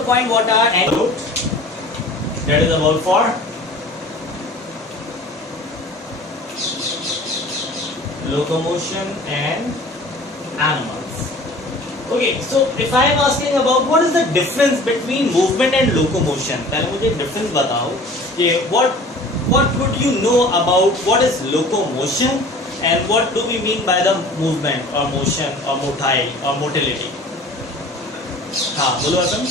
the point what are about? That is about for locomotion and animals. Okay, so if I am asking about what is the difference between movement and locomotion, पहले मुझे difference बताओ कि what would you know about what is locomotion and what do we mean by the movement or motion or motile or motility? हाँ बोलो Assam.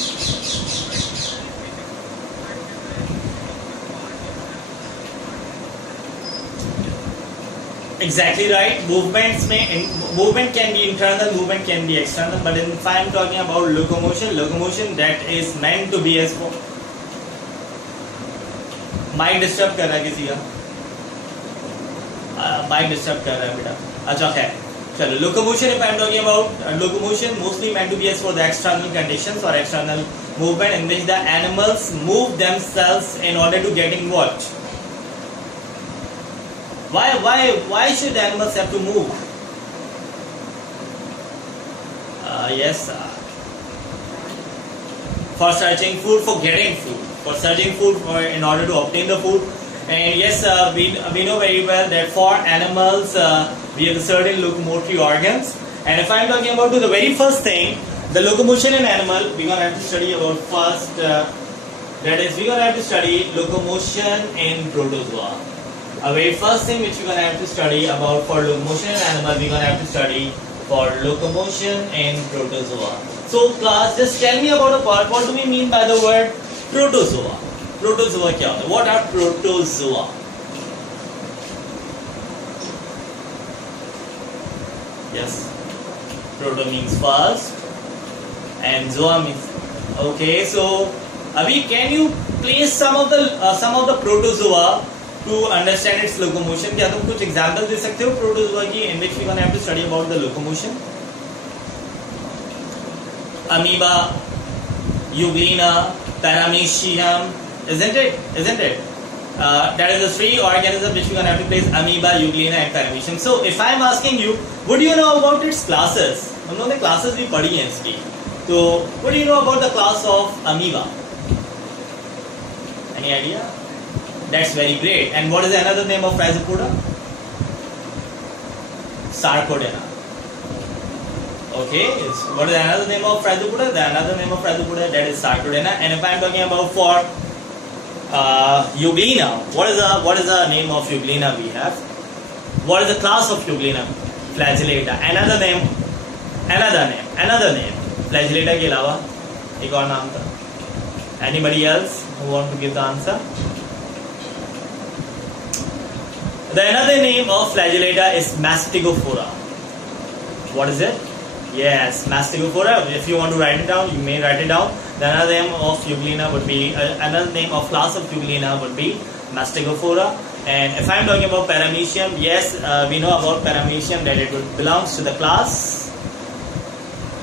Exactly right. Movement can be internal, movement can be external. But if I am talking about locomotion that is meant to be as for. Mic disturb कर रहा है किसी का? Mic disturb कर रहा है बेटा. अच्छा है. चलो locomotion. If I am talking about locomotion, mostly meant to be as for the external conditions or external movement in which the animals move themselves in order to get involved. Why should animals have to move? Yes, for searching food, for getting food, for searching food, in order to obtain the food. And yes, we know very well that for animals we have certain locomotory organs. And if I am talking about the very first thing, the locomotion in animal, we're gonna have to study about first. That is, we're gonna have to study locomotion in protozoa. A very first thing which we're gonna have to study about for locomotion in animal, we're gonna have to study for locomotion in protozoa. So class, just tell me about a part. What do we mean by the word protozoa? Protozoa क्या होता है? What are protozoa? Yes, proto means first, and zoa means okay. So, Abhi, can you place some of the protozoa to understand its locomotion? क्या तुम कुछ example दे सकते हो protozoa की in which we gonna have to study about the locomotion? Amoeba, Euglena, Paramecium, isn't it? That is the three organisms which we gonna have to place: Amoeba, Euglena, and Paramecium. So, if I am asking you, what do you know about its classes? हम लोगों ने classes भी पढ़ी हैं इसकी. तो, what do you know about the class of Amoeba? Any idea? That's very great. And what is another name of Rhizopoda? Sarcodena. Okay, what is another name of Rhizopoda? The another name of Rhizopoda, that is Sarcodena. And if I am talking about for Euglena, what is the name of Euglena we have? What is the class of Euglena? Flagellata. Another name. Flagellata के अलावा एक और नाम था. Anybody else who want to give the answer? The another name of Flagellata is Mastigophora. What is it? Yes, Mastigophora. If you want to write it down, you may write it down. The another name of Euglena would be another name of class of Euglena would be Mastigophora. And if I am talking about Paramecium, yes, we know about Paramecium that it belongs to the class.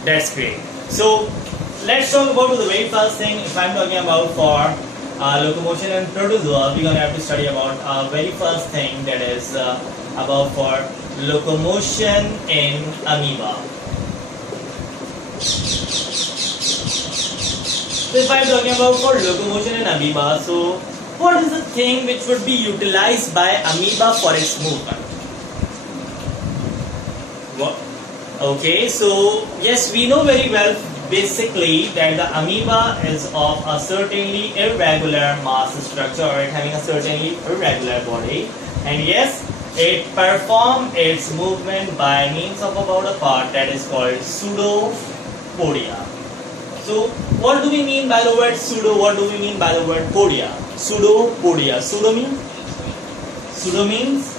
That's great. So let's talk about the very first thing. If I am talking about for locomotion and protozoa, we're going to have to study about very first thing, that is about for locomotion in amoeba. So if I'm talking about for locomotion in amoeba, so what is the thing which would be utilized by amoeba for its movement? What? Okay, so yes, we know very well basically that the amoeba is of a certainly irregular mass structure, or it having a certainly irregular body, and yes, it performs its movement by means of about a part that is called pseudopodia. So what do we mean by the word pseudo? What do we mean by the word podia? Pseudopodia. Pseudo means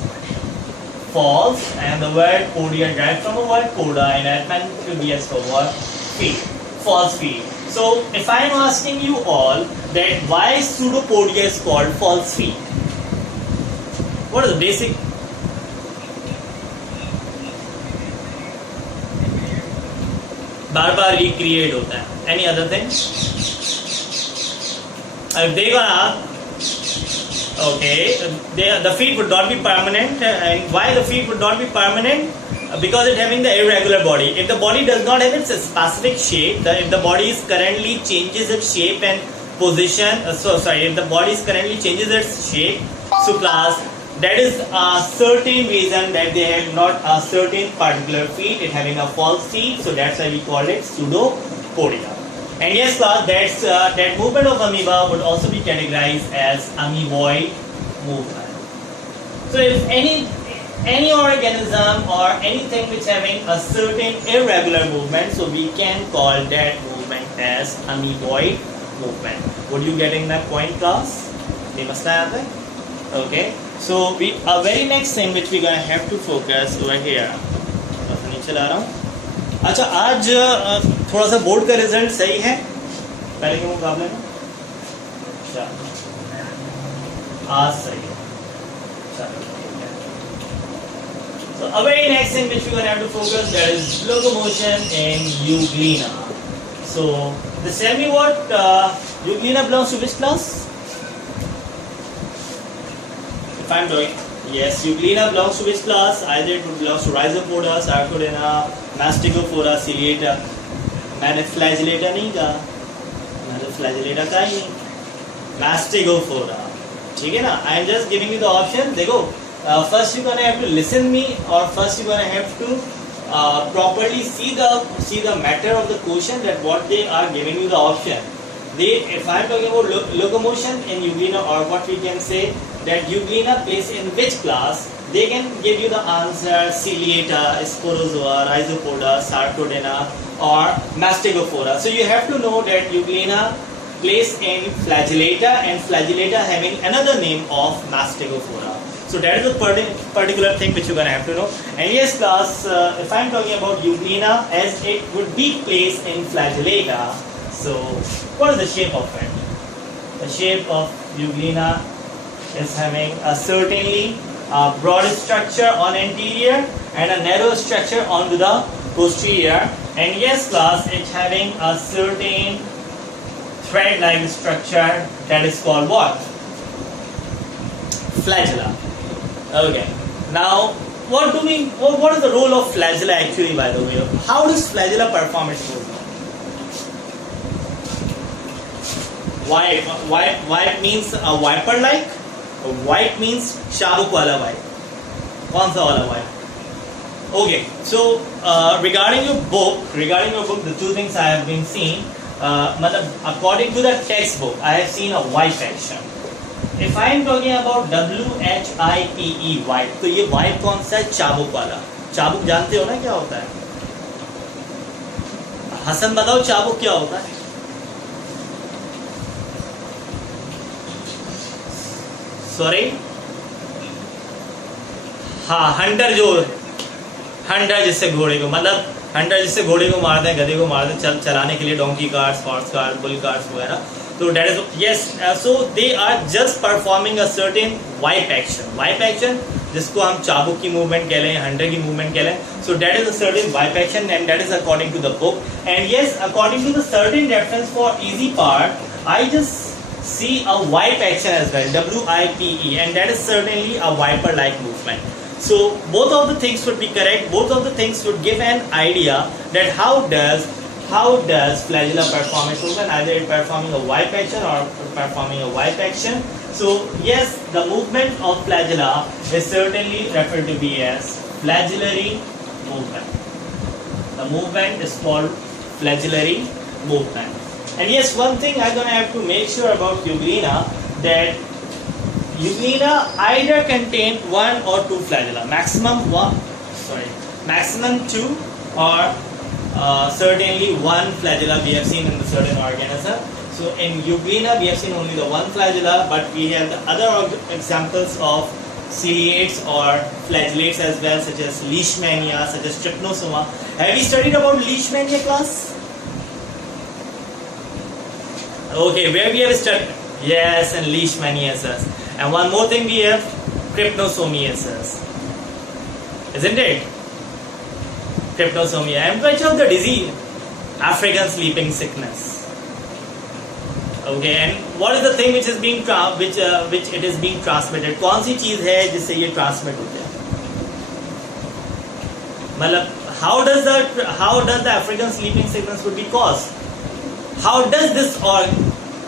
false, and the word podia derived from the word poda, and that meant to be as for what? Feet. False feet. So if I am asking you all that why pseudopodia is called false feet, what is the basic? बार-बार recreate होता है. Any other thing? If they gonna okay, the feet would not be permanent. And why the feet would not be permanent? because it having the irregular body. If the body does not have its specific shape, if the body is currently changes its shape and position, if the body is currently changes its shape, so class, that is a certain reason that they have not a certain particular feet, it having a false feet, so that's why we call it pseudopodia. And yes class, that movement of amoeba would also be categorized as amoeboid movement. So if any organism or anything which having a certain irregular movement, so we can call that movement as amoeboid movement. Would you getting that point class? Okay, so we very next thing which we gonna have to focus over here. अच्छा, आज थोड़ा सा board का result सही है पहले के मुकाबले में? अच्छा, आज सही है. So a very next thing which we're going to have to focus, that is locomotion in Euglena. So just tell me what Euglena belongs to which class? If I'm doing, yes, Euglena belongs to which class? Either it would belongs to Rhizopoda, Sarcodina, Mastigophora, Ciliata. मैंने flagellata नहीं कहा, मैंने flagellata कहा ही नहीं, Mastigophora. ठीक है ना? I am just giving you the option. देखो, first you're gonna have to listen me, or first you're gonna have to properly see the matter of the question, that what they are giving you the option. If I'm talking about locomotion in Euglena, or what we can say that Euglena plays in which class, they can give you the answer Ciliata, Sporozoa, Rhizopoda, Sarcodina, or Mastigophora. So you have to know that Euglena plays in Flagellata, and Flagellata having another name of Mastigophora. So that is a particular thing which you're gonna have to know. And yes class, if I'm talking about Euglena, as it would be placed in Flagellata, so what is the shape of it? The shape of Euglena is having a certainly broad structure on anterior and a narrow structure onto the posterior. And yes class, it's having a certain thread-like structure that is called what? Flagella. Okay. Now, what is the role of flagella actually, by the way? How does flagella perform its movement? White means a viper-like. White means shabuk wala white. कौन सा वाला white? Okay. So regarding your book, the two things I have been seeing. According to the textbook, I have seen a wipe action. If I am talking about WHIPE, wipe, तो ये wipe कौन सा है? चाबुक वाला. चाबुक जानते हो ना क्या होता है? हसन बताओ चाबुक क्या होता है? सॉरी, हाँ, हंटर जिससे घोड़े को, मतलब हंटर जिससे घोड़े को मारते हैं, गधे को मारते हैं, चलाने के लिए donkey cards, horse cart, bull cards वगैरह. So that is, yes, so they are just performing a certain wipe action जिसको हम चाबुक की मूवमेंट कह लें, हंटर की मूवमेंट कह लें. So that is a certain wipe action, and that is according to the book. And yes, according to the certain reference for easy part, I just see a wipe action as well, WIPE, and that is certainly a viper-like movement. So both of the things would be correct. Both of the things would give an idea that how does flagella perform its movement, either it performing a wipe action or performing a wipe action. So yes, the movement of flagella is certainly referred to be as flagellary movement. The movement is called flagellary movement. And yes, one thing I'm gonna have to make sure about Euglena, that Euglena either contain one or two flagella, maximum two, or certainly one flagella we have seen in the certain organism. So in Euglena we have seen only the one flagella, but we have the other examples of ciliates or flagellates as well, such as leishmania, such as trypanosoma. Have you studied about leishmania, class? Okay, where we have studied? Yes, and leishmaniasis. And one more thing we have, trypanosomiasis. Isn't it? Trypanosomia. And which of the disease? African sleeping sickness. Okay, and what is the thing which is being which it is being transmitted? कौन सी चीज है जिससे ये transmit होता है? मतलब how does the African sleeping sickness would be caused? How does this org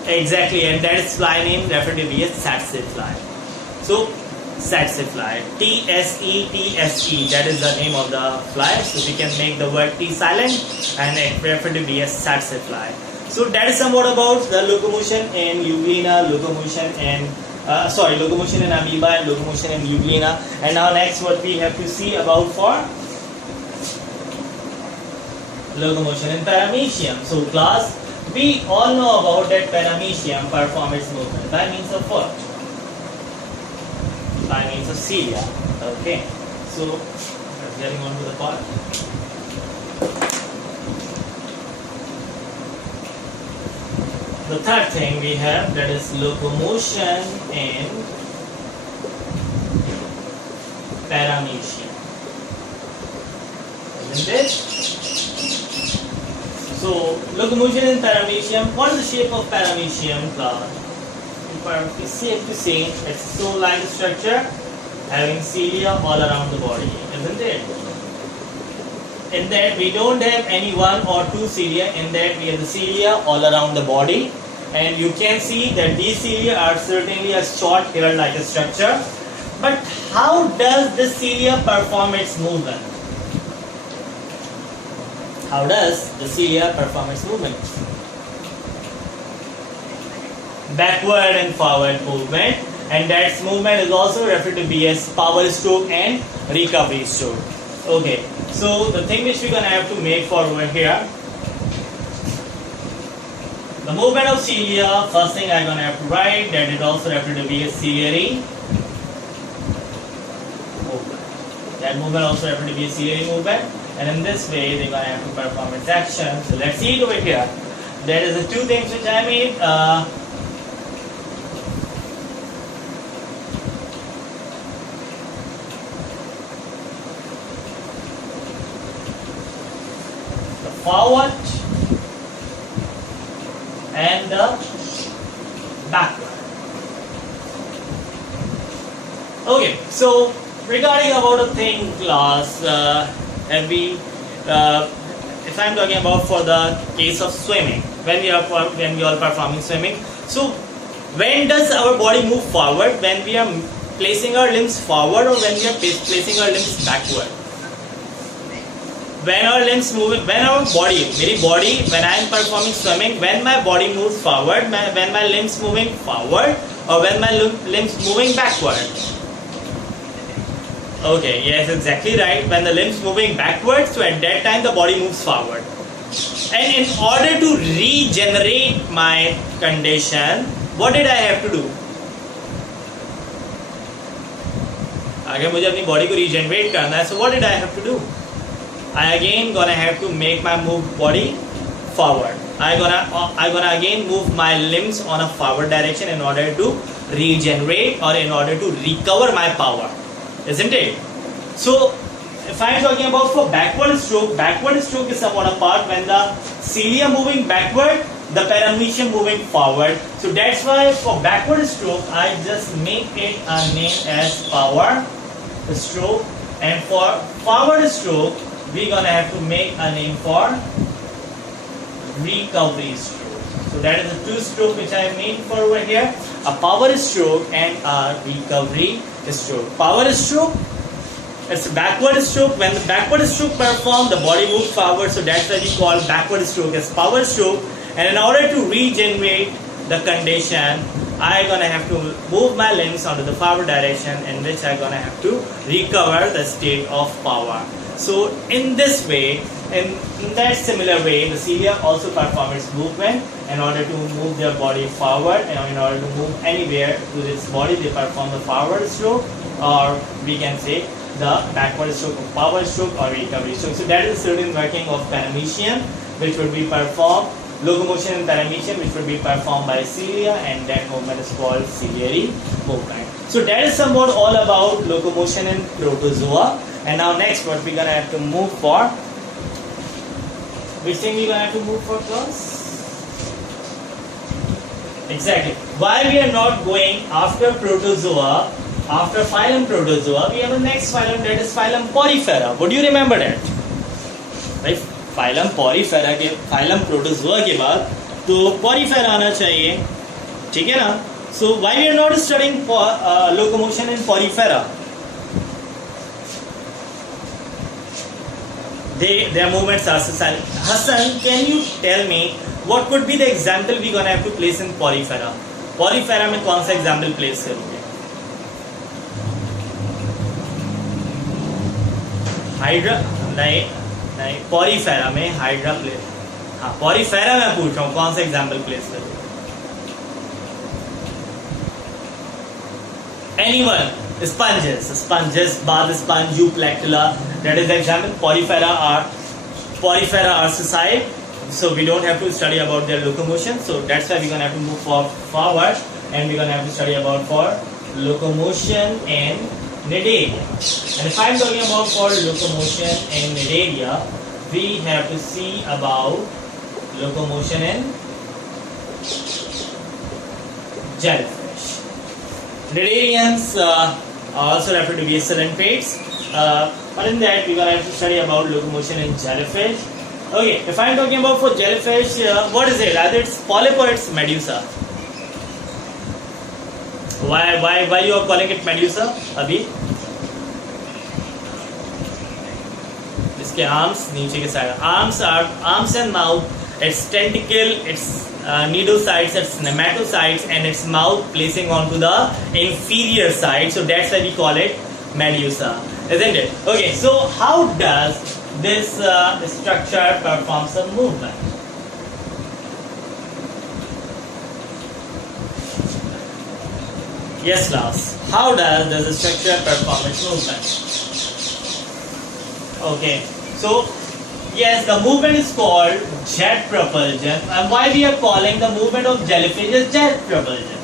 exactly? And that is fly name referred to be a tsetse fly. So tsetse fly, T-S-E-T-S-E, that is the name of the fly. So we can make the word T silent and it referred to be a tsetse fly. So that is somewhat about the locomotion in Euglena, locomotion in amoeba and locomotion in Euglena. And now next what we have to see about for locomotion in paramecium. So class, we all know about that paramecium perform its movement by means of what? By means of cilia. Okay. So let's getting on to the part. The third thing we have, that is locomotion in paramecium. Isn't it? So locomotion in paramecium, what is the shape of paramecium class? It's safe to say it's a stone-like structure having cilia all around the body, isn't it? In that we don't have any one or two cilia, in that we have the cilia all around the body, and you can see that these cilia are certainly a short hair-like structure. But how does the cilia perform its movement? How does the cilia perform its movement? Backward and forward movement, and that movement is also referred to be as power stroke and recovery stroke. Okay, so the thing which we're gonna have to make for over here, the movement of cilia, first thing I'm gonna have to write that is also referred to be a ciliary movement. That movement also referred to be a ciliary movement, and in this way they're gonna have to perform its action. So let's see it over here. There is the two things which I made. Forward and the backward. Okay, so regarding about a thing class, if I'm talking about for the case of swimming, when we are performing swimming, so when does our body move forward? When we are placing our limbs forward, or when we are placing our limbs backward? When our limbs move, when our body, when I am performing swimming, when my body moves forward, when my limbs moving forward, or when my limbs moving backward? Okay, yes, exactly right. When the limbs moving backwards, so at that time the body moves forward. And in order to regenerate my condition, what did I have to do? अगर मुझे अपनी body को regenerate करना है, so what did I have to do? I again gonna have to make my body forward. I gonna again move my limbs on a forward direction in order to regenerate or in order to recover my power, isn't it? So if I am talking about for backward stroke is somewhat apart when the cilia moving backward, the paramecium moving forward. So that's why for backward stroke I just make it a name as power stroke, and for forward stroke we're gonna have to make a name for recovery stroke. So that is the two stroke which I made for over here, a power stroke and a recovery stroke. Power stroke, it's a backward stroke. When the backward stroke perform, the body moves forward, so that's why we call backward stroke as power stroke. And in order to regenerate the condition, I'm gonna have to move my limbs onto the forward direction, in which I'm gonna have to recover the state of power. So in this way, in that similar way, the cilia also perform its movement in order to move their body forward, and in order to move anywhere to this body, they perform the forward stroke, or we can say the backward stroke of power stroke or recovery stroke. So that is a certain working of paramecium, which would be performed, locomotion in paramecium, which would be performed by cilia, and that movement is called ciliary movement. So that is somewhat all about locomotion in protozoa. And now next, what we're gonna have to move for? Which thing we're gonna have to move for, class? Exactly. Why we are not going after protozoa After phylum Protozoa, we have a next phylum, that is phylum Porifera. Would you remember that? Right? Phylum Porifera के phylum Protozoa के बाद तो Porifera आना चाहिए, ठीक है ना? So why we are not studying locomotion in Porifera? Their movements are sessile. Hassan, can you tell me what could be the example we gonna have to place in Porifera? Porifera में कौन सा example place करोगे? Hydra नहीं Porifera में hydra place. हाँ Porifera में पूछ रहा हूँ कौन सा example place करोगे? Anyone? Sponges, bath sponge, Euplectula. That is the example. Porifera are sessile, so we don't have to study about their locomotion. So that's why we're gonna have to move forward, and we're gonna have to study about for locomotion in Cnidaria. And if I'm talking about for locomotion in Cnidaria, we have to see about locomotion in jellyfish. Cnidarians also referred to be coelenterate. But in that we gonna have to study about locomotion in jellyfish. Okay, if I'm talking about for jellyfish, what is it? Either it's polyp or it's medusa. Why you are calling it medusa? Abhi? इसके arms नीचे के side. Arms and mouth. Its tentacle, its cnidocytes, its nematocytes, and its mouth placing onto the inferior side. So that's why we call it medusa, isn't it? Okay, so how does this structure perform some movement? Yes, Lars. How does this structure perform its movement? Okay, so yes, the movement is called jet propulsion. And why we are calling the movement of jellyfish as jet propulsion?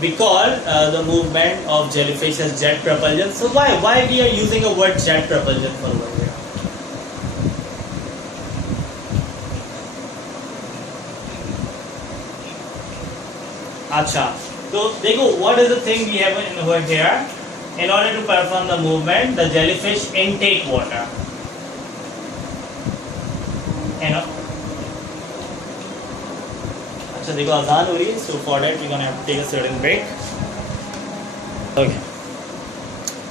We call the movement of jellyfish as jet propulsion. So why we are using a word jet propulsion for over here? Acha. So देखो, what is the thing we have in over here? In order to perform the movement, the jellyfish intake water. अच्छा देखो आसान हो रही है. So for that we're gonna have to take a certain break. Okay.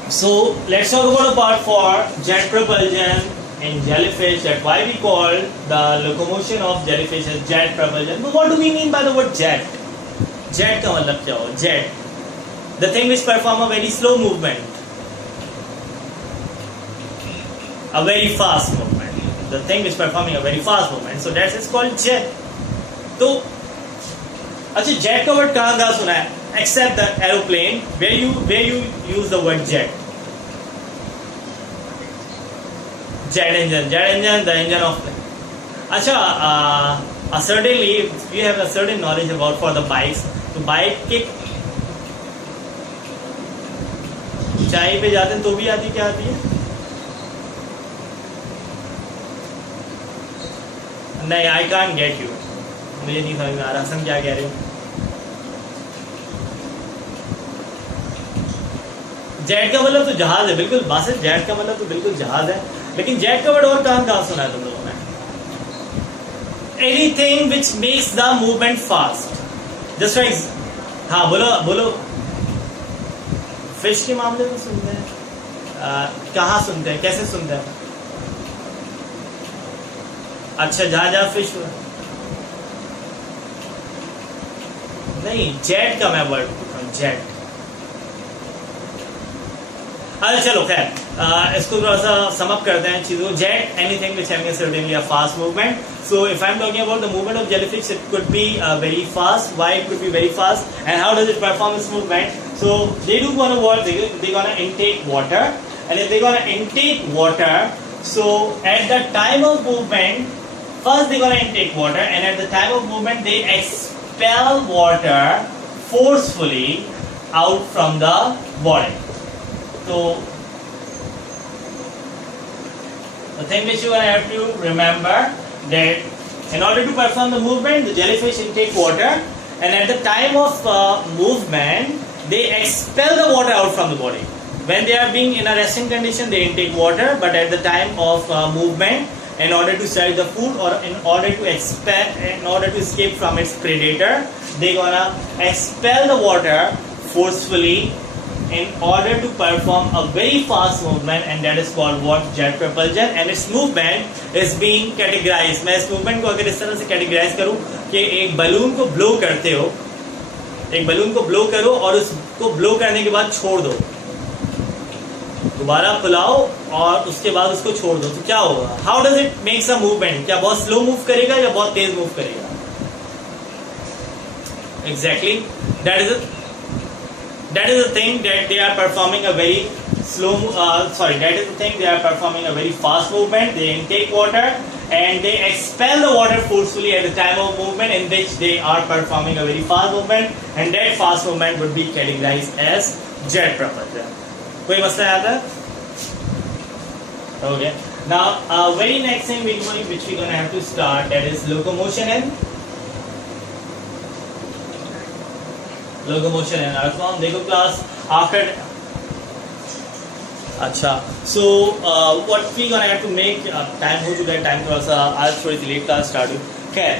So let's talk about a part for jet propulsion in jellyfish. That why we call the locomotion of jellyfish as jet propulsion. But what do we mean by the word jet? Jet का मतलब क्या हो? Jet, the thing which perform a very slow movement, a very fast movement. The thing which performing a very fast movement. So that is called jet. तो अच्छा jet का word कहाँ सुना है? Except the aeroplane, where you use the word jet. Jet engine, the engine of plane. अच्छा certainly we have a certain knowledge about for the bikes. तो bike के ऊंचाई पे जाते हैं तो भी आती क्या आती है? नहीं, आई कांट गेट यू. मुझे नहीं समझ में आ रहा हसन क्या कह रहे हो. जेट का मतलब तो जहाज है, बिल्कुल बासित. जेट का मतलब तो बिल्कुल जहाज है, लेकिन जेट का वर्ड और कहाँ सुना है तुम लोगों ने? Anything which makes the movement fast. Just like, हाँ बोलो. फिश के मामले में सुनते हैं, कहाँ सुनते हैं, कैसे सुनते हैं? अच्छा जहाँ फिश नहीं, जेट का मैं वर्ड पूछ रहा हूँ, जेट. अच्छा चलो खैर, इसको थोड़ा सा सम अप करते हैं चीजों. Jet, anything which having certainly a fast movement. So if I'm talking about the movement of jellyfish, it could be very fast. Why it could be very fast, and how does it perform its movement? So they do gonna what? They're gonna intake water, and if they're gonna intake water, so at the time of movement, first they're gonna intake water, and at the time of movement they expel water forcefully out from the body. So the thing which you have to remember that in order to perform the movement, the jellyfish intake water, and at the time of movement they expel the water out from the body. When they are being in a resting condition, they intake water, but at the time of movement, in order to search the food or in order to escape from its predator, they gonna expel the water forcefully in order to perform a very fast movement, and that is called what? Jet propulsion. And its movement is being categorized. मैं इस movement को अगर इस तरह से categorize करूँ कि एक balloon को blow करते हो, एक balloon को blow करो और उसको blow करने के बाद छोड़ दो, दोबारा फुलाओ और उसके बाद उसको छोड़ दो, तो क्या होगा? How does it makes a movement? क्या बहुत slow move करेगा या बहुत तेज move करेगा? Exactly. That is the thing that they are performing a very that is the thing, they are performing a very fast movement. They intake water and they expel the water forcefully at the time of movement, in which they are performing a very fast movement, and that fast movement would be categorized as jet propulsion. कोई मसला आता है? Okay. Now, very next thing which we're gonna have to start, that is locomotion and earthworm. देखो class after. अच्छा, so what we gonna have to make, time हो चुका है, time थोड़ा सा आज थोड़ी सी late class start हुई. खैर,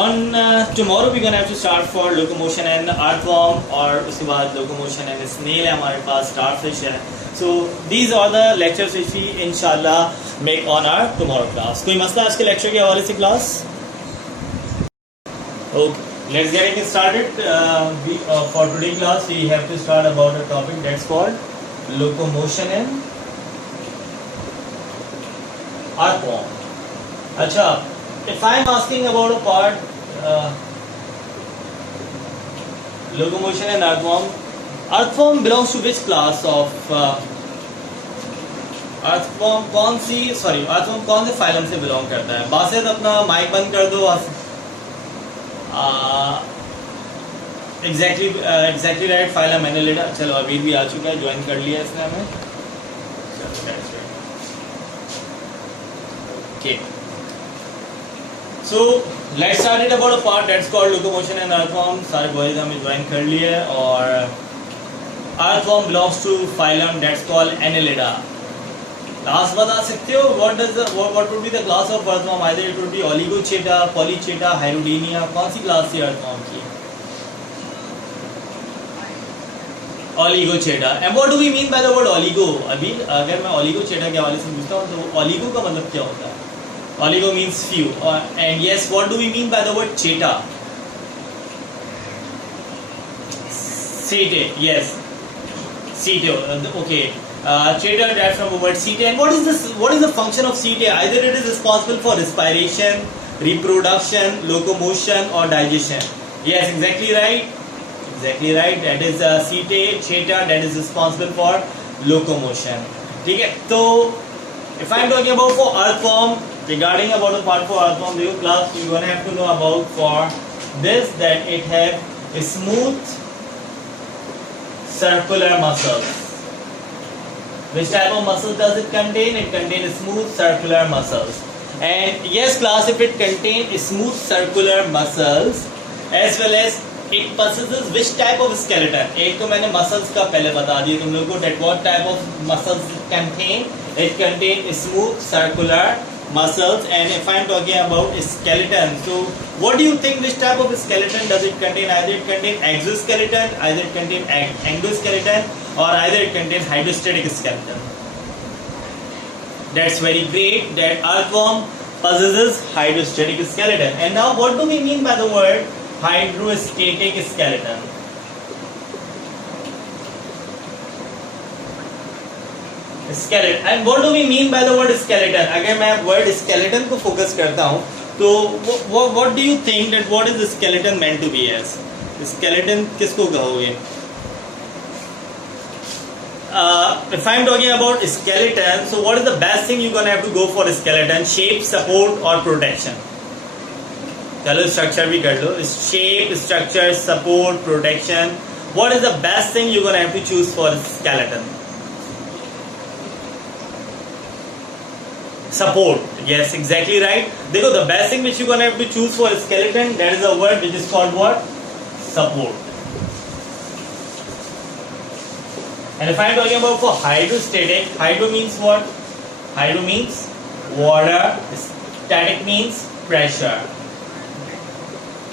on tomorrow we gonna have to start for locomotion and earthworm, और उसके बाद locomotion and snail है हमारे पास, starfish है. So these are the lectures which we inshallah make on our tomorrow class. कोई मसला आज के lecture के हवाले से class? Okay. Let's get it started. For today class, we have to start about a topic that's called locomotion and earthworm. अच्छा, if I am asking about a part locomotion and earthworm belongs to which class of earthworm? कौन से phylum से belong करता है? बासित अपना mic बंद कर दो. Exactly right, phylum Annelida. चलो अभी भी आ चुका है, ज्वाइन कर लिया इसने हमें. Okay, so let's start it about a part that's called locomotion and earthworm. सारे बॉयज हमें ज्वाइन कर लिए. और earthworm belongs to phylum that's called Annelida. Class बता सकते हो? what would be the class of earthworm? Either it would be Oligochaeta, Polychaeta, Hydrodinia. कौन सी class थी earthworm की? Oligochaeta. And what do we mean by the word oligo? अभी अगर मैं Oligochaeta के हवाले से पूछता हूँ तो oligo का मतलब क्या होता है? Oligo means few. And yes, what do we mean by the word chaeta? Sete. Yes. Sete. Okay. Chaeta derived from the word sete. And what is this? What is the function of sete? Either it is responsible for respiration, reproduction, locomotion, or digestion. Yes, exactly right. Exactly right. That is sete, chaeta. That is responsible for locomotion. ठीक है. तो if I am talking about for earthworm, regarding about the part for earthworm, the class you gonna have to know about for this that it have a smooth circular muscles. Which type of muscle does it contain? It contains smooth circular muscles. And yes class, if it contains smooth circular muscles as well as it possesses which type of skeleton? एक तो मैंने muscles का पहले बता दिया तुम लोगों को, that what type of muscles it contain? It contains smooth circular muscles. And if I am talking about skeleton, so what do you think, which type of skeleton does it contain? Either it contains exoskeleton, either it contains endoskeleton, or either it contains hydrostatic skeleton. That's very great that earthworm possesses hydrostatic skeleton. And now what do we mean by the word hydrostatic skeleton? Skeleton. And what do we mean by the word skeleton? अगर मैं word skeleton को focus करता हूँ तो what do you think that what is the skeleton meant to be as? Skeleton किसको कहोगे? If I am talking about skeleton, so what is the best thing you're gonna have to go for skeleton? Shape, support or protection? चलो structure भी कर लो. Shape, structure, support, protection. What is the best thing you're gonna have to choose for skeleton? Support. Yes, exactly right. देखो, the best thing which you're gonna have to choose for skeleton, that is a word which is called what? Support. And if I am talking about for hydrostatic, hydro means what? Hydro means water, static means pressure.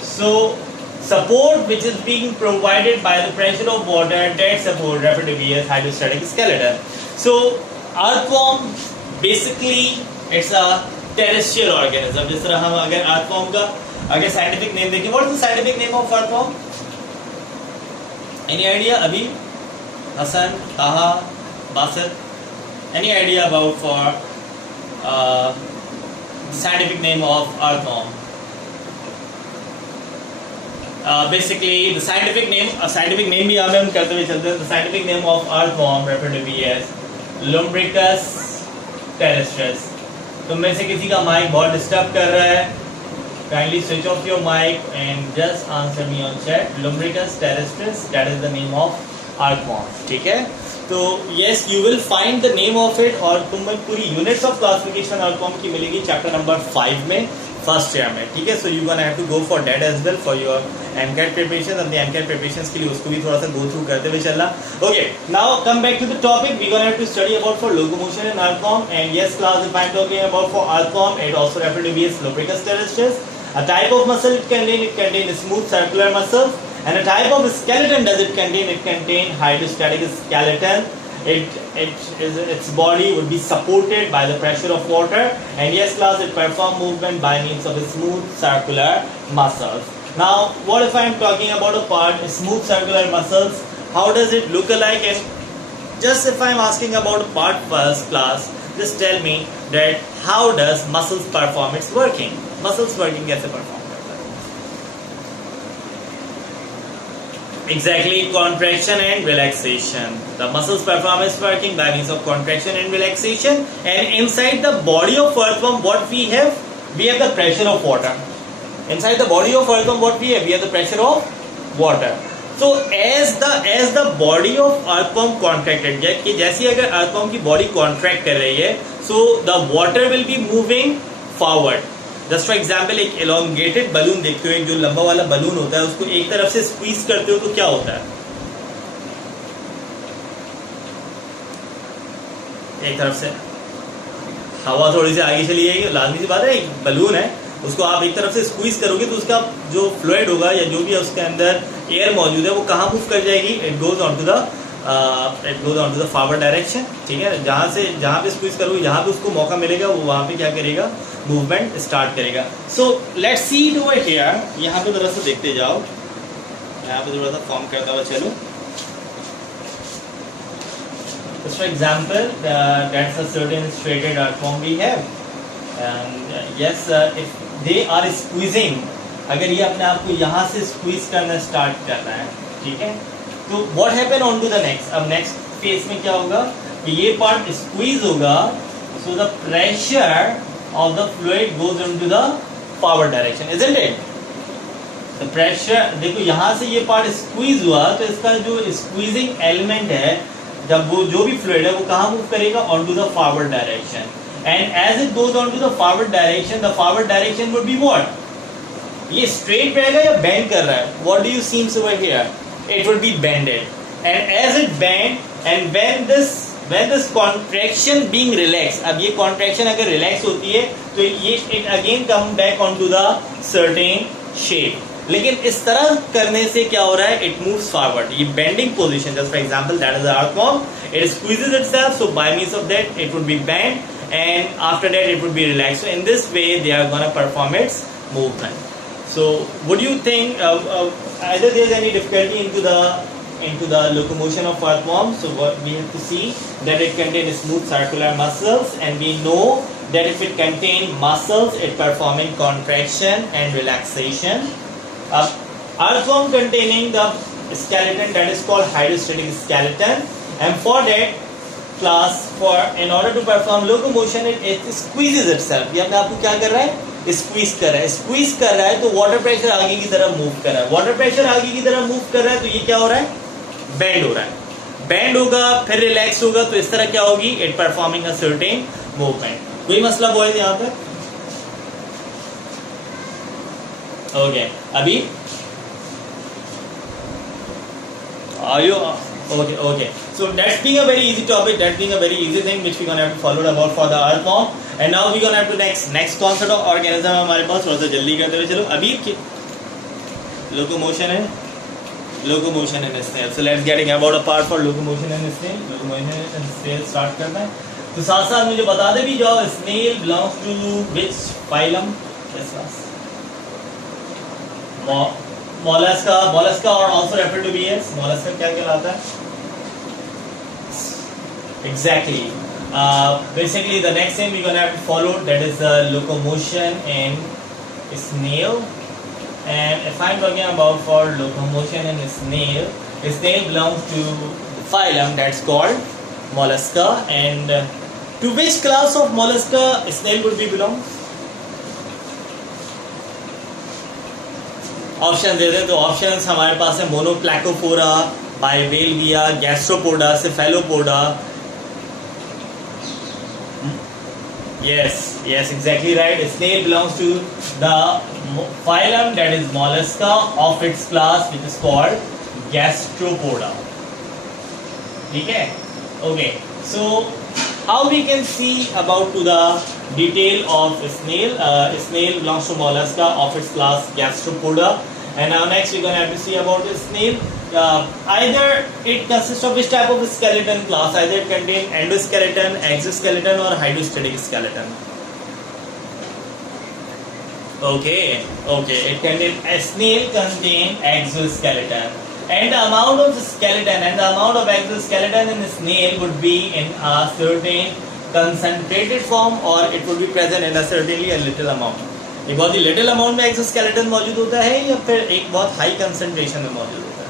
So support which is being provided by the pressure of water, that support referred to be as hydrostatic skeleton. So earthworm basically it's a terrestrial organism. जिस तरह हम अगर earthworm का अगर scientific name देखें, what is the scientific name of earthworm? Any idea? अभी Hassan, Taha, Basit, any idea about for scientific name of earthworm? Basically the scientific name भी यहाँ पे हम करते हुए चलते हैं. The scientific name of earthworm referred to be as Lumbricus terrestris. तुम में से किसी का माइक बहुत डिस्टर्ब कर रहा है, kindly switch off your mic and just answer me on chat. Lumbricus terrestris, that is the name of earthworm. ठीक है, तो yes you will find the name of it और तुम्हें पूरी units of classification earthworm की मिलेगी chapter number 5 में, first year में. ठीक है, so you gonna have to go for that as well for your MCAT preparation. अपने एमकेट प्रिपरेशंस के लिए उसको भी थोड़ा सा गो थ्रू करते हुए चलना. Okay, now come back to the topic. We gonna have to study about for locomotion in earthworm. And yes class, if I am talking about for earthworm, it also referred to be as Lumbricus terrestris. A type of muscle it contains smooth circular muscles. And a type of skeleton does it contain? It contain hydrostatic skeleton. Its body would be supported by the pressure of water, and yes class, it perform movement by means of smooth circular muscles. Now what if I am talking about a part smooth circular muscles? How does it look like? And just if I am asking about a part first class, just tell me that how does muscles perform its working? Muscles working कैसे perform? Exactly, contraction and relaxation. The muscles perform its working by means of contraction and relaxation. And inside the body of earthworm, what we have? We have the pressure of water. Inside the body of earthworm, what we have? We have the pressure of water. So as the body of earthworm contracted, कि जैसी अगर earthworm की body contract कर रही है, so the water will be moving forward. Just for example, एक elongated balloon देखते हो, एक जो लंबा वाला बलून होता है, उसको एक तरफ से स्क्वीज करते हो तो क्या होता है? एक तरफ से हवा थोड़ी सी आगे चली जाएगी, लाजमी सी बात है. एक बलून है, उसको आप एक तरफ से स्क्वीज करोगे तो उसका जो फ्लूइड होगा या जो भी है उसके अंदर एयर मौजूद है वो कहाँ मूव कर जाएगी? It goes on to the forward direction. ठीक है, जहाँ पे स्क्वीज करोगे, जहाँ पे उसको मौका मिलेगा वो वहाँ पे क्या करेगा? मूवमेंट स्टार्ट करेगा. So let's see it over here. यहाँ पे थोड़ा सा देखते जाओ, यहाँ पे थोड़ा सा फॉर्म करता हुआ चलो. For example, that's a certain striated earthworm we have, and yes if they are squeezing, अगर ये अपने आप को यहाँ से स्क्वीज करना स्टार्ट कर रहा है, ठीक है, तो what happen on to the next? अब नेक्स्ट फेज में क्या होगा कि ये पार्ट स्क्वीज होगा, so the pressure of the fluid goes into the forward direction, isn't it? The pressure, देखो यहाँ से ये पार्ट स्क्वीज हुआ तो इसका जो स्क्वीजिंग एलिमेंट है, जब वो जो भी फ्लूइड है वो कहाँ मूव करेगा? On to the forward direction. And as it goes on to the forward direction, the forward direction would be what? ये स्ट्रेट रहेगा या बेंड कर रहा है? What do you seems over here? It would be bended. And as it bend, and when this contraction being relaxed, अब ये contraction अगर relax होती है तो ये it again come back onto the certain shape. लेकिन इस तरह करने से क्या हो रहा है? It moves forward. ये bending position, just for example, that is the earthworm. It squeezes itself, so by means of that it would be bent, and after that it would be relaxed. So in this way they are gonna perform its movement. So would you think either there is any difficulty into the locomotion of earthworm? So what we have to see that it contains smooth circular muscles, and we know that if it contains muscles, it performing contraction and relaxation. Earthworm containing the skeleton that is called hydrostatic skeleton, and for that class, in order to perform locomotion, it squeezes itself. ये अपने आप को क्या कर रहा है? Squeeze कर रहा है. स्क्वीज कर रहा है तो वाटर प्रेशर आगे की तरफ मूव कर रहा है. वाटर प्रेशर आगे की तरफ मूव कर रहा है तो ये क्या हो रहा है? बेंड हो रहा है. बेंड होगा फिर रिलैक्स होगा, तो इस तरह क्या होगी? It performing a certain movement. कोई मसला बॉयज यहाँ पे? ओके, अभी are you okay. So that's being a very easy topic, that being a very easy thing which we're gonna have to follow about for the earthworm. And now we're gonna have to next concept of organism हमारे पास थोड़ा सा जल्दी करते हुए चलो. अभी locomotion है, locomotion in snail. So let's getting about a part for locomotion in snail. Locomotion in snail start करना है. तो साथ साथ मुझे बता दे भी जाओ snail belongs to which phylum? Yes, class. Mollusca or also referred to be as mollusca क्या कहलाता है? Exactly. Basically, the next thing we're gonna have to follow, that is the locomotion in snail. And if I'm talking about for locomotion in snail belongs to the phylum that's called mollusca. And to which class of mollusca snail would be belong? Option दे दें तो options हमारे पास है Monoplacophora, Bivalvia, Gastropoda, Cephalopoda. Yes, exactly right. Snail belongs to the phylum that is mollusca of its class which is called Gastropoda. ठीक है? Okay. So how we can see about to the detail of snail. Snail belongs to mollusca of its class Gastropoda. And now next we're gonna have to see about the snail. Either it consists of which type of skeleton class? Either it contains endoskeleton, exoskeleton, or hydrostatic skeleton. Okay. It contains a snail contain exoskeleton, and the amount of skeleton and the amount of exoskeleton in the snail would be in a certain concentrated form, or it would be present in a certainly a little amount. एक बहुत ही little amount में exoskeleton मौजूद होता है या फिर एक बहुत हाई कंसंट्रेशन में मौजूद होता है?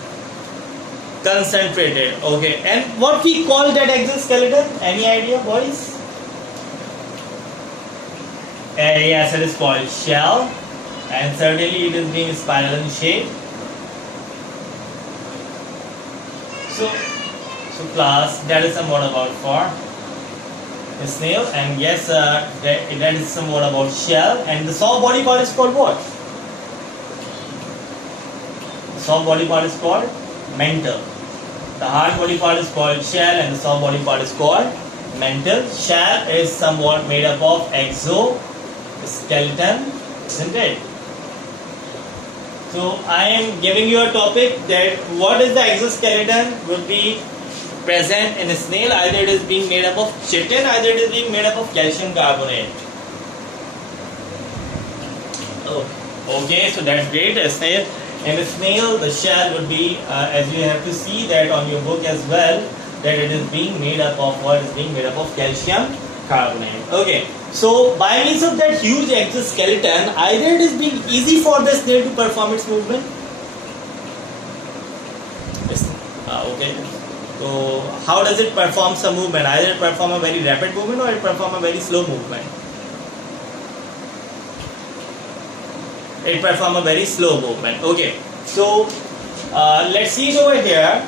Concentrated. Okay. And what we call that exoskeleton? Any idea boys? Yes, it is called shell, and certainly it is being spiral in shape. So class, that is somewhat about for snail, and yes, that is somewhat about shell. And the soft body part is called what? The soft body part is called mantle. The hard body part is called shell, and the soft body part is called mantle. Shell is somewhat made up of exoskeleton, isn't it? So I am giving you a topic that what is the exoskeleton would be present in a snail. Either it is being made up of chitin, either it is being made up of calcium carbonate. Okay, so that's great. A snail, in a snail the shell would be as you have to see that on your book as well, that it is being made up of what is being made up of calcium carbonate. Okay, so by means of that huge exoskeleton, either it is being easy for the snail to perform its movement. Okay. So how does it perform some movement? Either it perform a very rapid movement or it perform a very slow movement. It perform a very slow movement. Okay. So let's see it over here.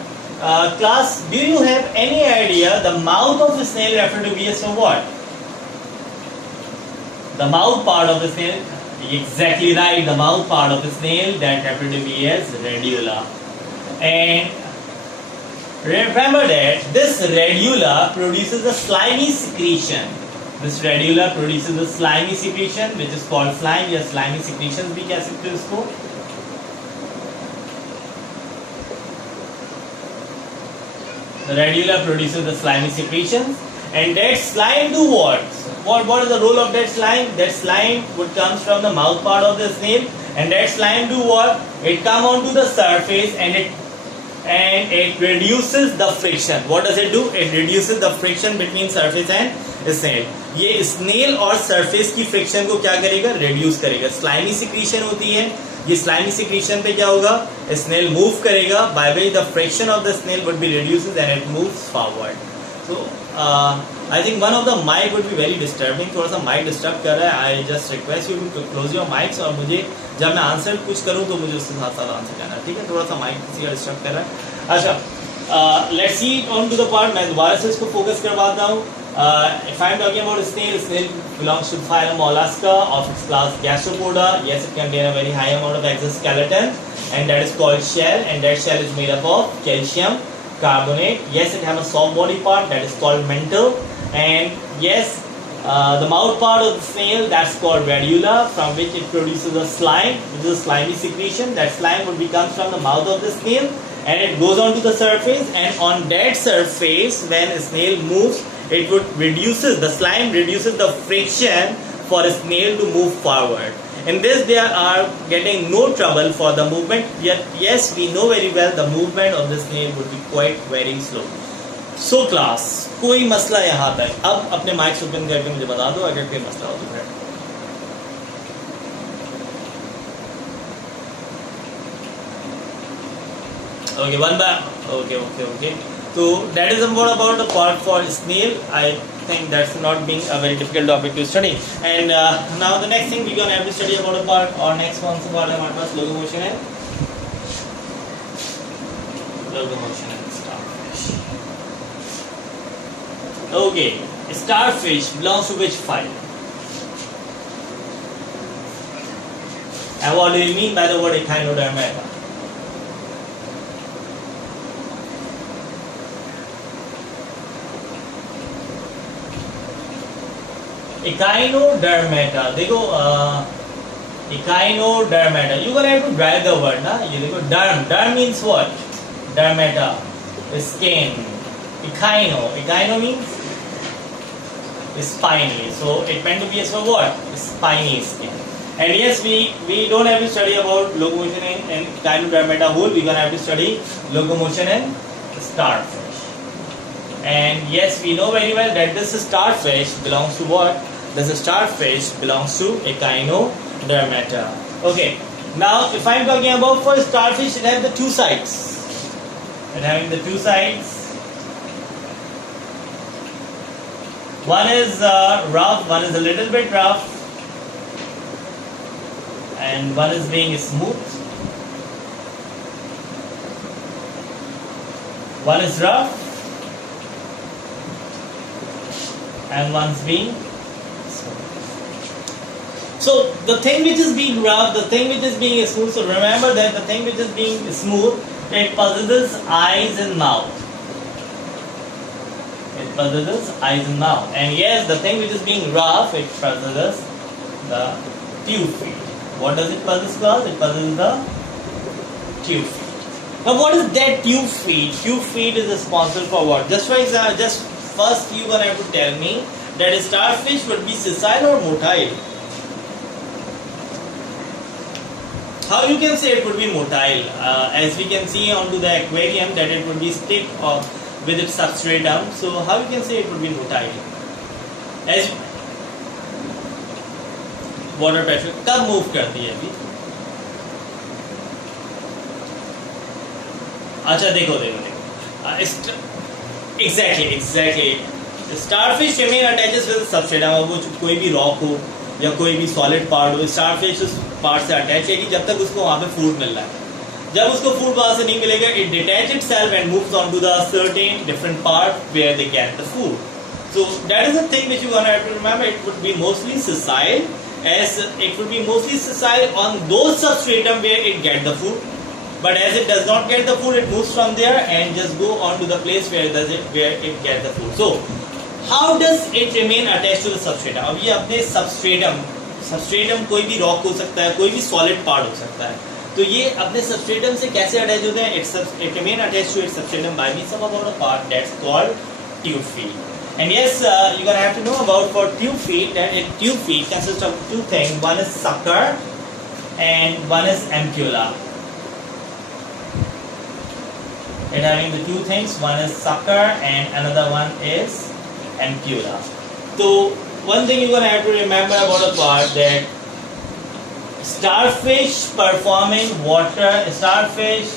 Class, do you have any idea the mouth of the snail referred to be as what? The mouth part of the snail. Exactly right. The mouth part of the snail that referred to be as radula. And remember that this radula produces a slimy secretion. This radula produces a slimy secretion which is called slime. या slimy secretions भी कह सकते हो इसको. The radula produces the slimy secretions, and that slime do what? What is the role of that slime? That slime would comes from the mouth part of the snail, and that slime do what? It come onto the surface and it reduces the friction. What does it do? It reduces the friction between surface and snail. ये snail और surface की friction को क्या करेगा? Reduce करेगा. Slimy secretion होती है. ये slimy secretion पे क्या होगा? Snail move करेगा. By which the friction of the snail would be reduces and it moves forward. So I think one of the mic would be very disturbing. थोड़ा सा mic disturb कर रहा है. I just request you to close your mics और मुझे जब मैं answer कुछ करूँ तो मुझे उसके साथ साथ आंसर करना है. ठीक है? थोड़ा सा mic किसी का डिस्टर्ब कर रहा है. अच्छा, let's see on to the part. मैं दोबारा से इसको फोकस करवाता हूँ. If I'm talking about snail belongs to phylum Mollusca of its class Gastropoda. Yes, it contains a very high amount of exoskeleton, and that is called shell, and that shell is made up of calcium carbonate. Yes, it has a soft body part that is called mantle, and yes, the mouth part of the snail, that's called radula, from which it produces a slime, which is a slimy secretion. That slime would comes from the mouth of the snail, and it goes on to the surface, and on that surface, when a snail moves, it would the slime reduces the friction for a snail to move forward. In this, they are getting no trouble for the movement. Yet, yes, we know very well the movement of the snail would be quite very slow. So class, कोई मसला यहाँ तक? अब अपने mics open करके मुझे बता दो अगर कोई मसला हो तो है. Okay, one by. Okay. So that is about the part for snail. I think that's not being a very difficult topic to study. And now the next thing we're gonna have to study about a part, or next one part हमारे पास locomotion है. Locomotion and starfish. Okay, starfish belongs to which file? And what do you mean by the word Echinodermata? Echinodermata. देखो Echinodermata. You gonna have to drag the word, ना? ये देखो derm. Derm means what? Dermata. Skin. Echino means spiny. So it meant to be as for what? Spiny skin. And yes, we don't have to study about locomotion and Echinodermata whole. We're gonna have to study locomotion and starfish. And yes, we know very well that this starfish belongs to what? This starfish belongs to Echinodermata. Okay. Now, if I'm talking about for starfish, it has the two sides. And having the two sides. One is rough, one is a little bit rough, and one is being smooth. One is rough, and one's being smooth. So the thing which is being rough, the thing which is being smooth. So remember that the thing which is being smooth, it possesses eyes and mouth. It possesses eyes and mouth. And yes, the thing which is being rough, it possesses the tube feet. What does it possess, class? It possesses the tube feet. Now, what is that tube feet? Tube feet is responsible for what? Just for example, just first you gonna have to tell me that a starfish would be sessile or motile. How you can say it would be motile? As we can see onto the aquarium that it would be stick with its substratum. So how you can say it would be motile? As water pressure कब move करती है अभी? अच्छा देखो. Exactly. The starfish remain attaches with the substratum. अब वो कोई भी rock हो या कोई भी solid part हो, starfish उस part से attach है जब तक उसको वहाँ पे food मिल रहा है. जब उसको food वहाँ से नहीं मिलेगा, it detach itself and moves on to the certain different part where they get the food. So that is the thing which you gonna have to remember. It would be mostly sessile, as it would be mostly sessile on those substratum where it get the food. But as it does not get the food, it moves from there and just go on to the place where it get the food. So how does it remain attached to the substratum? अब ये अपने substratum कोई भी rock हो सकता है, कोई भी solid part हो सकता है. तो ये अपने substratum से कैसे attach होते हैं? It remain attached to its substratum by means of about a part that's called tube feet. And yes, you're gonna have to know about for tube feet that tube feet consists of two things. One is sucker and one is ampulla. It having the two things. One is sucker and another one is ampulla. So one thing you're gonna have to remember about a part that starfish performing water, starfish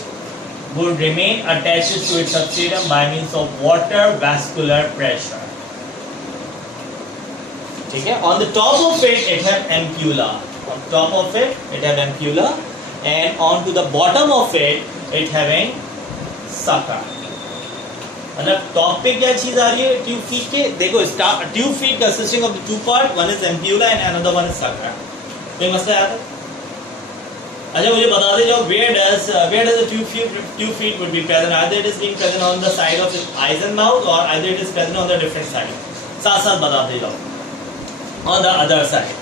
would remain attached to its substratum by means of water vascular pressure. Okay? On the top of it have ampulla. On top of it have ampulla, and on to the bottom of it having sucker. मतलब top पे क्या चीज आ रही है tube feet के? देखो tube feet consisting of the two part, one is ampulla and another one is sucker. कोई मसला आता है? अच्छा मुझे बता दे जाओ where does the tube feet would be present? Either it is being present on the side of the eyes and mouth, or either it is present on the different side. साथ साथ बताते जाओ. On the other side,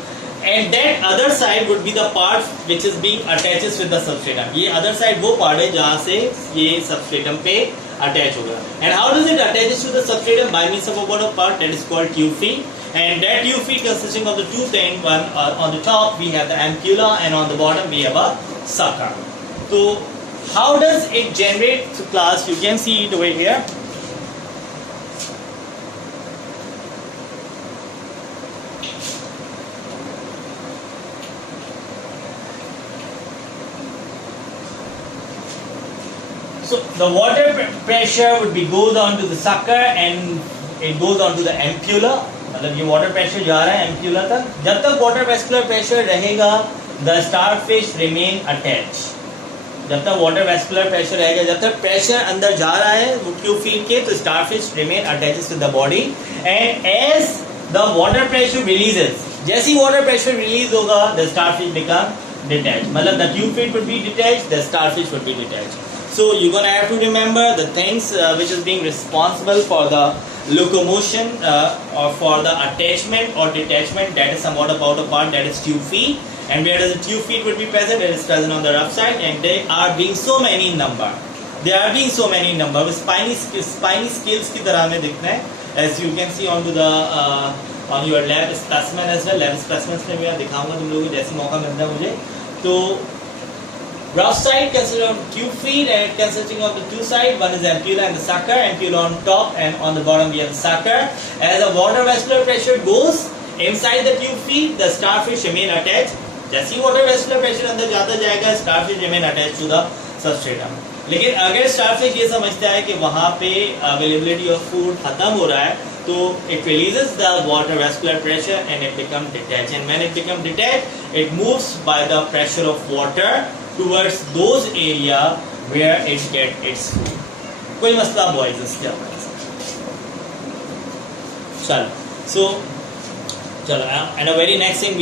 and that other side would be the part which is being attaches with the substratum. ये other side वो part है जहाँ से ये substratum पे attach होगा. And how does it attaches to the substratum? By means of a part that is called tube feet. And that tube feet consisting of the two end, one on the top we have the ampulla, and on the bottom we have a sucker. So how does it generate? So class, you can see it over here. So the water pressure would be goes on to the sucker and it goes on to the ampulla. मतलब ये water pressure जा रहा है ampulla तक. जब तक water vascular pressure रहेगा the starfish remain attach. जब तक वाटर वेस्कुलर प्रेशर रहेगा, जब तक प्रेशर अंदर जा रहा है वो ट्यूब फीड के, तो starfish remain attaches to the body. And as the water pressure releases, जैसे ही वाटर प्रेशर रिलीज होगा द स्टारफिश बिकम डिटैच. मतलब the tube feed would be detach, the starfish would be detach. So you're gonna have to remember the things which is being responsible for the locomotion or for the attachment or detachment. That is somewhat about a part that is tube feet. And where does the tube feet would be present? It is present on the rough side, and they are being so many in number. They are being so many in number. Spiny scales की तरह में दिखना है, as you can see onto the on your lab specimen as well. Lab specimens में मैं दिखाऊंगा तुम लोगों को जैसे मौका मिलता है मुझे. तो rough side consisting of tube feet and consisting of the two sides. One is ampulla and the sucker. Ampulla on top, and on the bottom we have the sucker. As the water vascular pressure goes inside the tube feet, the starfish remain attached. जैसे ही water vascular pressure अंदर जाता जाएगा, starfish remain attached to the substratum. लेकिन अगर starfish ये समझता है कि वहाँ पे availability of food खत्म हो रहा है, तो it releases the water vascular pressure and it becomes detached. And when it becomes detached, it moves by the pressure of water towards those area where it get its food. कोई मसला boys इसके ऊपर. चलो and a very next thing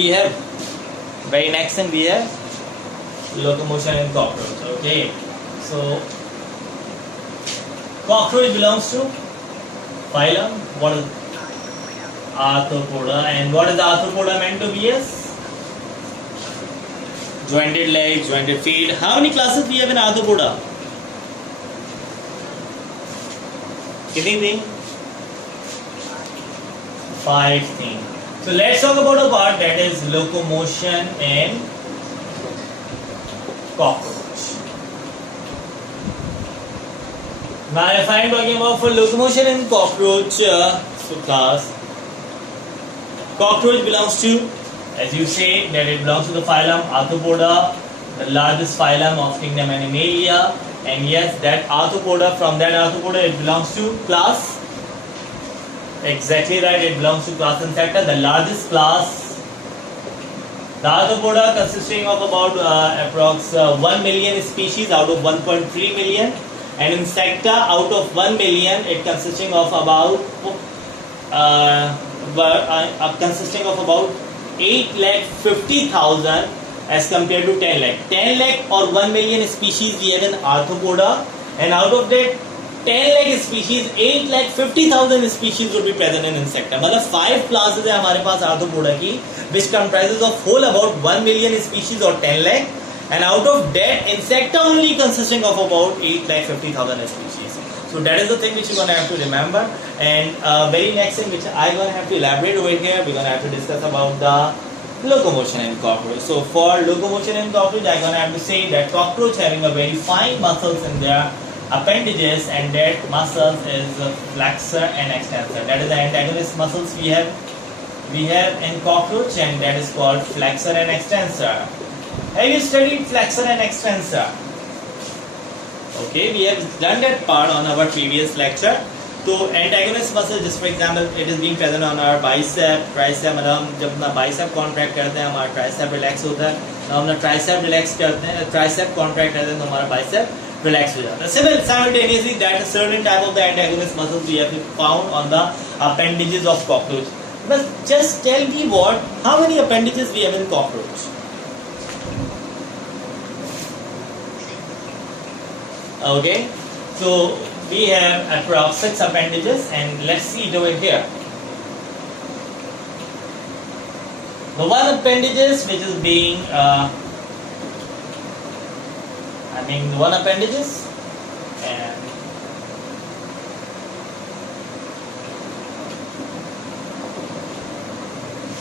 we have locomotion in cockroach. Okay, so cockroach belongs to phylum. What is Arthropoda, and what is the Arthropoda meant to be as? Jointed legs, jointed feet. How many classes we have in Arthropoda? कितनी थी? 5 things. So let's talk about a part that is locomotion in cockroach. Now if I am talking about for locomotion in cockroach, so class, cockroach belongs to, as you say, that it belongs to the phylum Arthropoda, the largest phylum of kingdom Animalia. And yes, that Arthropoda, from that Arthropoda it belongs to class, exactly right, it belongs to class Insecta, the largest class. The Arthropoda consisting of about approx 1 million species out of 1.3 million, and Insecta out of 1 million it consisting of about 8,50,000 as compared to 10 lakh. 10 lakh or 1 million species we have in Arthropoda, and out of that 10 lakh species, 8,50,000 species would be present in Insecta. मतलब 5 classes है हमारे पास Arthropoda की, which comprises of whole about 1 million species or 10 lakh, and out of that Insecta only consisting of about 8,50,000 species. So that is the thing which you're gonna have to remember. And very next thing which I'm gonna have to elaborate over here, we're gonna have to discuss about the locomotion in cockroach. So for locomotion in cockroach, I'm gonna have to say that cockroach having a very fine muscles in their appendages, and that muscles is flexor and extensor. That is the antagonist muscles we have in cockroach, and that is called flexor and extensor. Have you studied flexor and extensor? Okay, we have done that part on our previous lecture. तो antagonist muscle, just for example it is being present on our bicep, tricep. मतलब हम जब अपना bicep contract करते हैं हमारा tricep relax होता है, जब हम अपना ट्राइसेप रिलैक्स करते हैं, ट्राइसेप कॉन्ट्रैक्ट करते हैं तो हमारा बाइसेप रिलैक्स हो जाता है. Simultaneously that a certain type of the antagonist muscles we have found on the appendages of cockroach. But just tell me how many appendages we have in cockroach? Okay, so we have approx 6 appendages, and let's see it over here. The one appendages which is being one appendages, and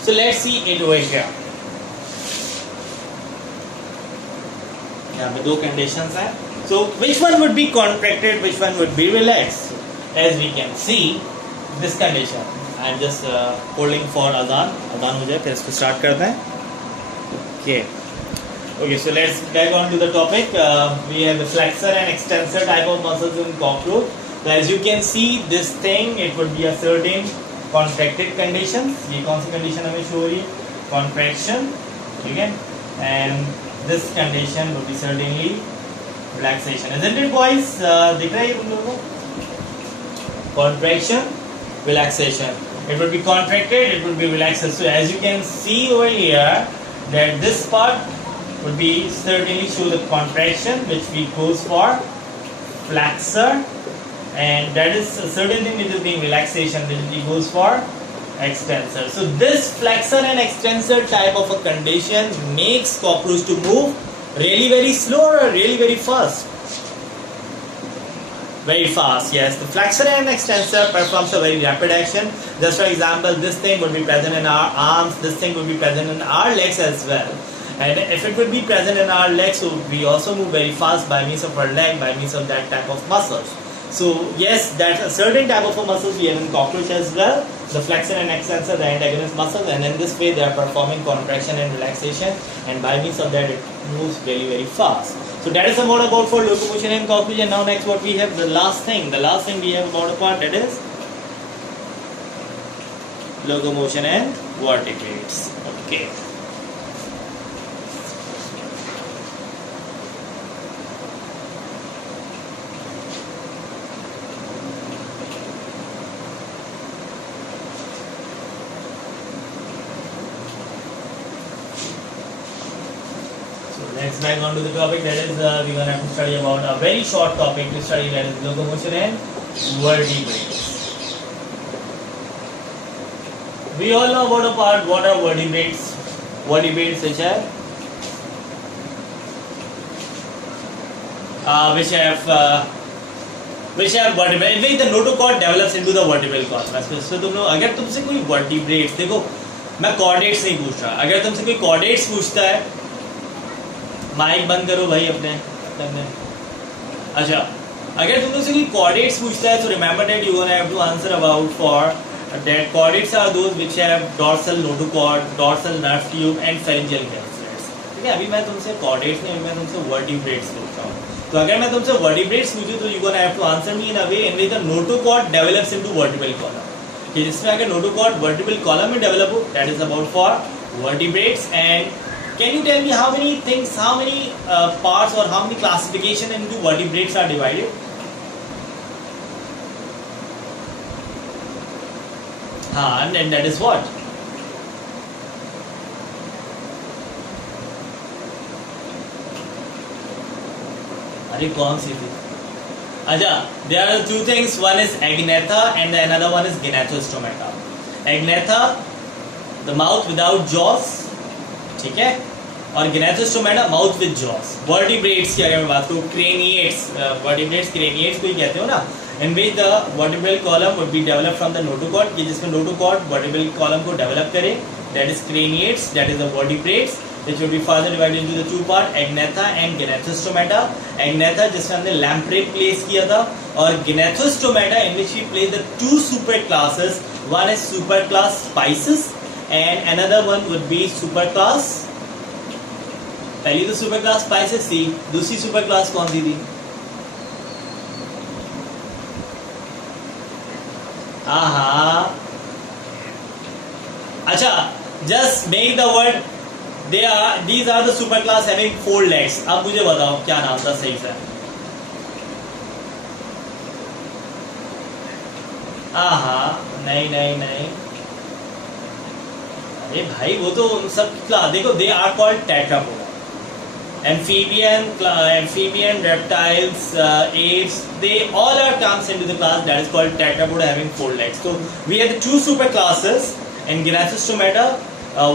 so let's see it over here. यहाँ पे दो conditions हैं. So which one would be contracted, which one would be relaxed? As we can see, this condition. I am just holding for adhan हो जाए फिर इसको start करते हैं. Okay, so let's back on to the topic. We have the flexor and extensor type of muscles in cockroach. So as you can see, this thing, it would be a certain contracted conditions. ये कौन सी condition हमें show हो रही है? Contraction, ठीक है? And this condition would be certainly relaxation, isn't it, boys? दिख रहा है ये तुम लोगों को? Contraction, relaxation. It would be contracted, it would be relaxed. So as you can see over here, that this part would be certainly show the contraction, which we goes for flexor, and that is a certain thing which is being relaxation, which we goes for extensor. So this flexor and extensor type of a condition makes cockroach to move really very slow or really very fast. Very fast, yes. The flexor and extensor performs a very rapid action. Just for example, this thing would be present in our arms, this thing would be present in our legs as well. And if it would be present in our legs, so we also move very fast by means of our leg, by means of that type of muscles. So yes, that's a certain type of a muscles we have in cockroach as well. The flexor and extensor, the antagonist muscles, and in this way they are performing contraction and relaxation, and by means of that it moves very very fast. So that is about for locomotion in cockroach. And now next what we have, the last thing we have about a part, that is locomotion and vertebrates. Okay. Next, back on to the topic, that is we're going to have to study about a very short topic to study, that is locomotion and vertebrates. We all know about a part, what are vertebrates? Vertebrates which have vertebrae. The notochord develops into the vertebral column. So तुम लोग, अगर तुमसे कोई vertebrates, देखो मैं chordates नहीं पूछ रहा, अगर तुमसे कोई chordates पूछता है, माइक बंद करो भाई अपने. अच्छा, अगर तुम लोग से कोई chordates पूछता है, so remember that you gonna have to answer about for that chordates are those which have dorsal notochord, dorsal nerve tube and pharyngeal capsules. ठीक है, अभी मैं तुमसे chordates नहीं, अभी मैं तुमसे vertebrates पूछ रहा हूँ. तो अगर मैं तुमसे vertebrates पूछूं तो you gonna have to answer me in a way in which the notochord develops into vertebral column. कि जिसमें अगर notochord vertebral column में develop हो, that is about for vertebrates. And can you tell me how many things, how many parts or how many classification into vertebrates are divided? And that is what? अरे कौन सी थी? अच्छा, there are two things. One is agnatha and the another one is gnathostomata. Agnatha, the mouth without jaws, ठीक है, और gnathostomata, mouth with jaws. Vertebrates की अगर मैं बात करूँ, craniates, vertebrates craniates को ही कहते हो ना, in which the vertebral column would be developed from the notochord, कि जिसमें notochord vertebral column को develop करे, that is craniates, that is the vertebrates, which would be further divided into the two part, agnatha and gnathostomata. Agnatha जिसमें हमने lamprey place किया था, और gnathostomata in which we place the two superclasses. One is superclass Spices and another one would be superclass. पहली तो superclass Spices थी, दूसरी superclass कौन सी थी? अच्छा, just make the word. These are the superclass having 4 legs. अब मुझे बताओ क्या नाम था सही से? नहीं. अरे भाई वो तो सब क्लास देखो, they are called tetrapoda. amphibian, reptiles, apes, they all are comes into the class that is called tetrapoda having 4 legs. So we have the 2 superclasses in Genus Stomata.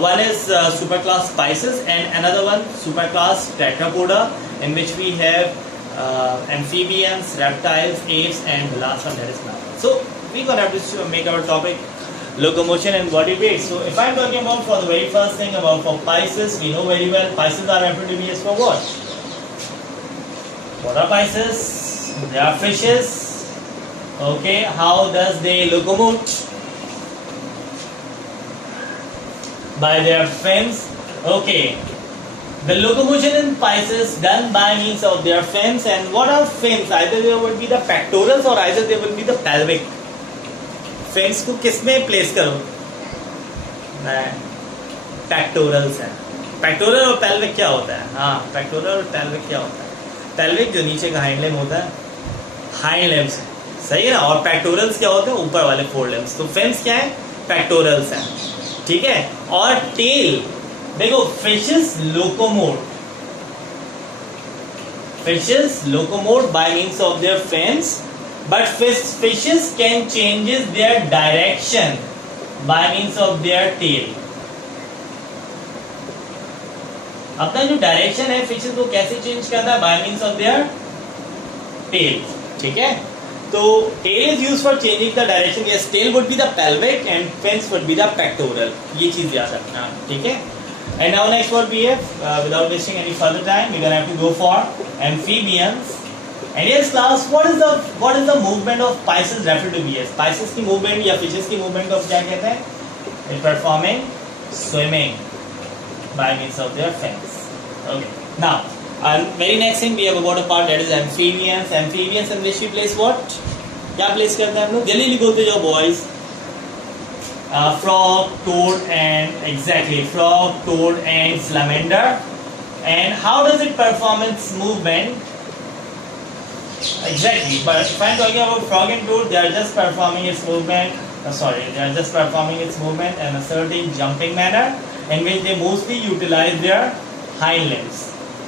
One is superclass Pisces and another one superclass Tetrapoda, in which we have amphibians, reptiles, apes, and the last one that is mammals. So we're gonna have to make our topic locomotion and body weight. So if I'm talking about for the very first thing about for Pisces, we know very well Pisces are referred to be as for what? What are Pisces? They are fishes. Okay, how does they locomote? By their fins. Okay, the locomotion in Pisces done by means of their fins. And what are fins? Either they would be the pectorals or either they would be the pelvic. Fins को किसमें place करो? Pectorals है. Pectoral और pelvic क्या होता है? हाँ, pectoral और पेल्विक क्या होता है? पेल्विक जो नीचे का हाइंड लिम्ब होता है, हाइंड लिम्स, सही है ना. और पेक्टोरल्स क्या होते हैं? ऊपर वाले फोर लिम्स. तो फिन्स क्या है? पेक्टोरल्स हैं. ठीक है. और टेल, देखो fishes locomote bye means of there fins. But fishes can changes their direction by means of their tail. अपना जो डायरेक्शन है फिशेस वो कैसे चेंज करता है? By means of their tail. ठीक है. तो tail is used for changing the direction. Yes, tail would be the pelvic and fins would be the pectoral. ये चीज याद रखना. ठीक है. And now next what we have, without wasting any further time, we're gonna have to go for amphibians. And yes class, what is the movement of Pisces referred to be as? Pisces की movement या fishes की movement को क्या कहते हैं? It performing swimming by means of their fins. Okay. Now, very next thing we have about a part that is amphibians. Amphibians in which we place what? क्या place करते हैं हम लोग? जल्दी लिखोते जाओ boys. Frog, toad, and salamander. And how does it perform its movement? Exactly, but if I'm talking about frog and toad, they are just performing its movement. They are just performing its movement in a certain jumping manner, in which they mostly utilize their hind limbs.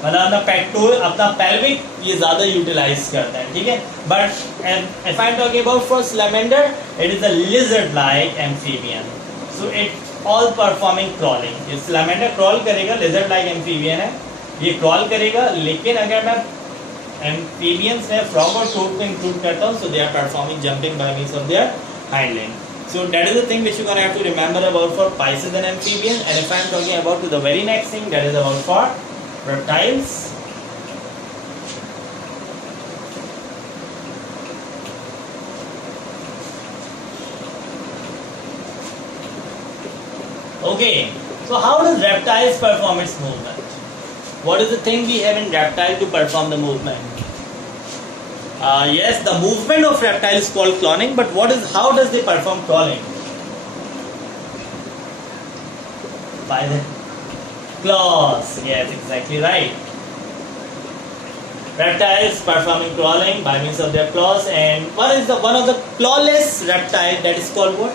मतलब अपना pectoral, अपना pelvic ये ज़्यादा utilize करता है. ठीक है. But if I'm talking about for salamander, it is a lizard-like amphibian. So it all performing crawling. ये salamander crawl करेगा, lizard-like amphibian है. ये crawl करेगा, लेकिन अगर मैं amphibians में frog और toad को include करता हूँ, so they are performing jumping by means of their hind leg. So that is the thing which you gonna have to remember about for Pisces and amphibians. And if I am talking about to the very next thing, that is about for reptiles. Okay, so how does reptiles perform its movement? What is the thing we have in reptile to perform the movement? Yes, the movement of reptile is called cloning, but how does they perform crawling? By the claws. Yes, exactly right. Reptiles performing crawling by means of their claws. And one of the clawless reptile that is called what?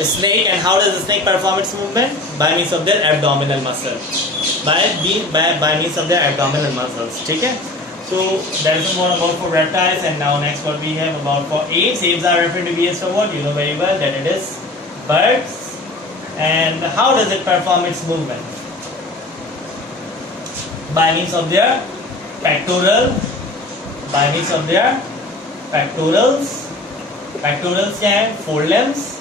A snake. And how does the snake perform its movement? By means of their abdominal muscles. By means of their abdominal muscles. ठीक है? So that is more about for reptiles. And now next what we have about for apes. Apes are referred to be as for what? You know very well that it is birds. And how does it perform its movement? By means of their pectoral. By means of their pectorals. Pectorals क्या है? Forelimbs.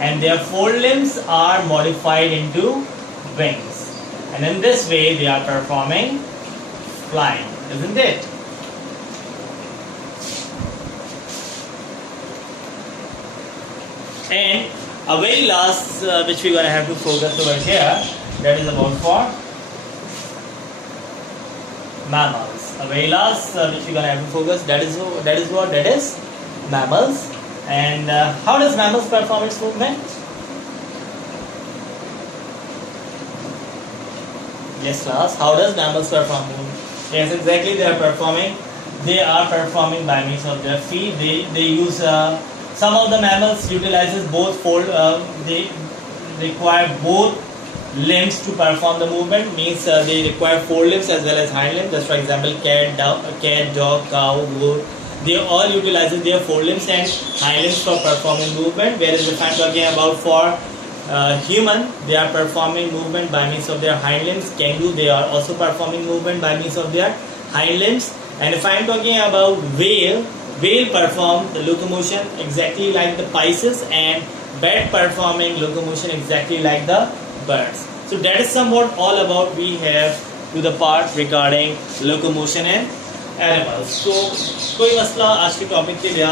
And their forelimbs are modified into wings. And in this way they are performing flying. Isn't it? And a very last which we're going to have to focus over here, that is about for mammals. A very last which we're going to have to focus, that is mammals. And how does mammals perform its movement? Yes class, how does mammals perform movement? Yes, exactly, they are performing by means of their feet. They use some of the mammals utilizes both they require both limbs to perform the movement, means they require forelimbs as well as hind limbs. Just for example, cat, dog, cow, goat, they all utilizes their forelimbs and hind limbs for performing movement. Whereas if I'm talking about for human, they are performing movement by means of their hind limbs. Kangaroo, they are also performing movement by means of their hind limbs. And if I'm talking about whale, whale perform the locomotion exactly like the pisces, and bat performing locomotion exactly like the birds. So that is somewhat all about we have to the part regarding locomotion and animals. So कोई मसला आज के topic के लिहाज